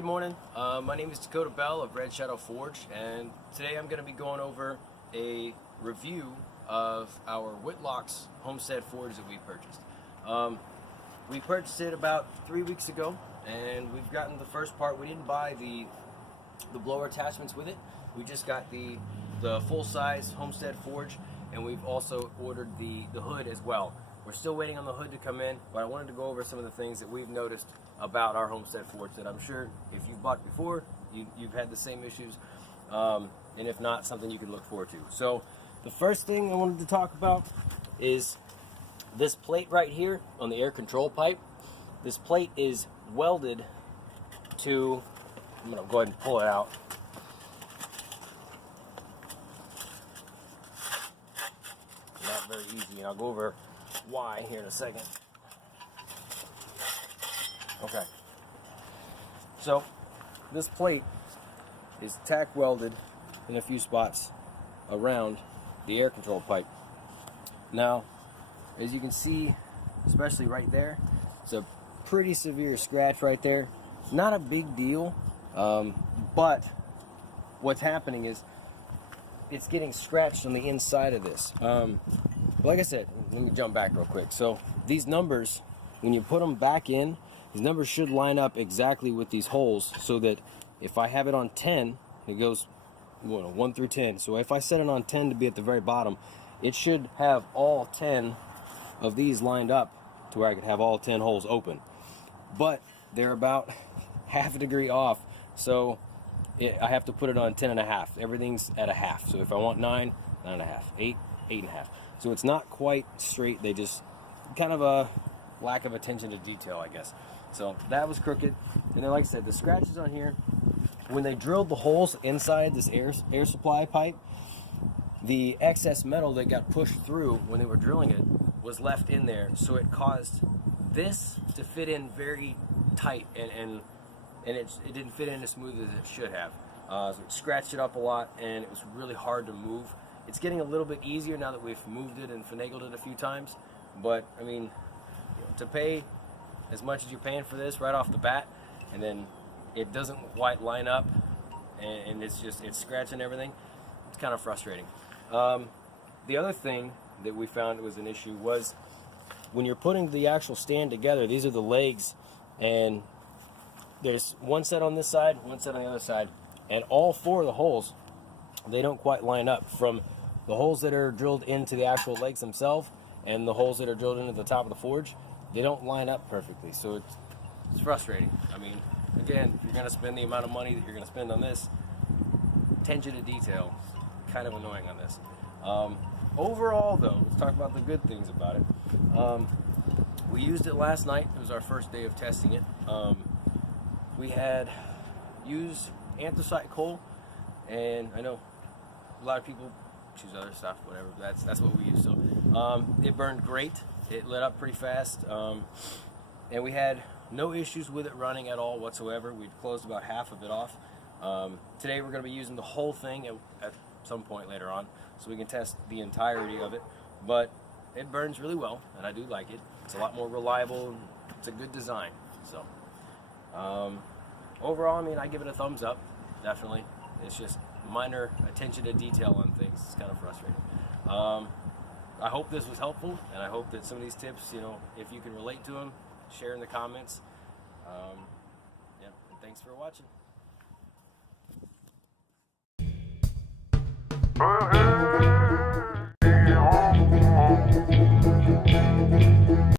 good morning. My name is Dakota Bell of Red Shadow Forge, and today I'm going to be going over a review of our Whitlox Homestead Forge that we purchased. We purchased it about 3 weeks ago, and we've gotten the first part. We didn't buy the blower attachments with it. We just got the full-size Homestead Forge, and we've also ordered the hood as well. We're still waiting on the hood to come in, but I wanted to go over some of the things that we've noticed about our Homestead Forge that I'm sure if you've bought it before, you've had the same issues, and if not, something you can look forward to. So the first thing I wanted to talk about is this plate right here on the air control pipe. This plate is welded to, I'm going to go ahead and pull it out. Not very easy, and I'll go over why here in a second. Okay, so this plate is tack welded in a few spots around the air control pipe. Now, as you can see, especially right there, it's a pretty severe scratch right there. Not a big deal, but what's happening is it's getting scratched on the inside of this. Like I said, let me jump back real quick. So these numbers, when you put them back in, these numbers should line up exactly with these holes, so that if I have it on 10, it goes 1 through 10. So if I set it on 10 to be at the very bottom, it should have all 10 of these lined up to where I could have all 10 holes open. But they're about half a degree off, so I have to put it on 10.5. Everything's at a half. So if I want 9, 9.5, 8, 8.5. So it's not quite straight. They just kind of a lack of attention to detail, I guess. So that was crooked. And then, like I said, the scratches on here, when they drilled the holes inside this air supply pipe, the excess metal that got pushed through when they were drilling it was left in there, so it caused this to fit in very tight, and it didn't fit in as smooth as it should have. So it scratched it up a lot, and it was really hard to move. It's getting a little bit easier now that we've moved it and finagled it a few times, but I mean, to pay as much as you're paying for this right off the bat, and then it doesn't quite line up, and it's scratching everything, it's kind of frustrating. The other thing that we found was an issue was when you're putting the actual stand together, these are the legs, and there's one set on this side, one set on the other side, and all 4 of the holes, they don't quite line up, from the holes that are drilled into the actual legs themselves and the holes that are drilled into the top of the forge. They don't line up perfectly, so it's frustrating. I mean, again, if you're going to spend the amount of money that you're going to spend on this, attention to detail, kind of annoying on this. Overall, though, let's talk about the good things about it. We used it last night. It was our first day of testing it. We had used anthracite coal, and I know a lot of people choose other stuff, whatever. That's what we use. So it burned great. It lit up pretty fast, and we had no issues with it running at all whatsoever. We'd closed about half of it off. Today we're going to be using the whole thing at some point later on, so we can test the entirety of it. But it burns really well, and I do like it. It's a lot more reliable. It's a good design. So overall, I mean, I give it a thumbs up, definitely. It's just minor attention to detail on things. It's kind of frustrating. I hope this was helpful, and I hope that some of these tips, if you can relate to them, share in the comments. Yeah, and thanks for watching.